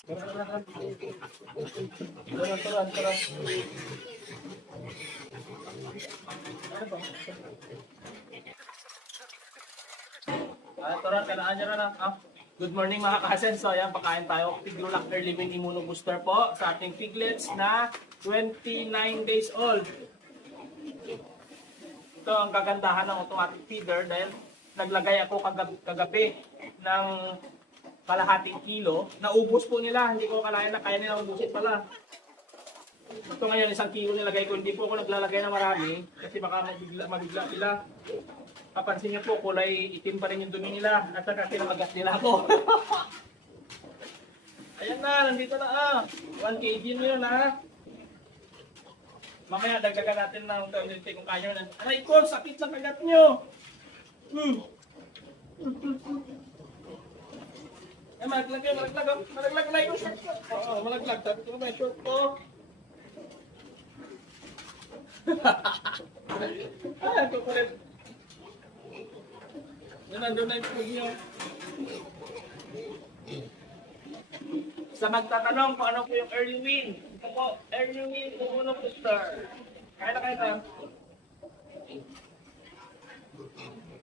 Turan, kailangan nyo na. Good morning mga kasen. So ayan, pakain tayo. Piglulak Early Win Immuno Booster po sa ating piglets na 29 days old. Ito ang kagandahan ng automatic feeder dahil naglagay ako kagabi ng kalahating kilo. Naubos po nila. Hindi ko kalayan na kaya nila ubusin pala. Ito ngayon, 1 kilo nilagay ko. Hindi po ako naglalagay na marami kasi baka mabigla sila. Kapansin niyo po, kulay itim pa rin yung dumi nila at saka kinamagat nila ako. Ayan na, nandito na 1 kg nyo na. Mamaya dagdagan natin ng tawagin kung kaya nyo na. Aray ko, sakit ng kagat nyo! Eh, malaglag yun, malaglag na yung short ko. Oo, malaglag. Sabi ko may short ko. Ah, kukulit. Yan, nandun na yung food nyo. Sa magtatanong kung ano po yung early win. Ito po, early win, Immuno Booster. Kaya na kayo.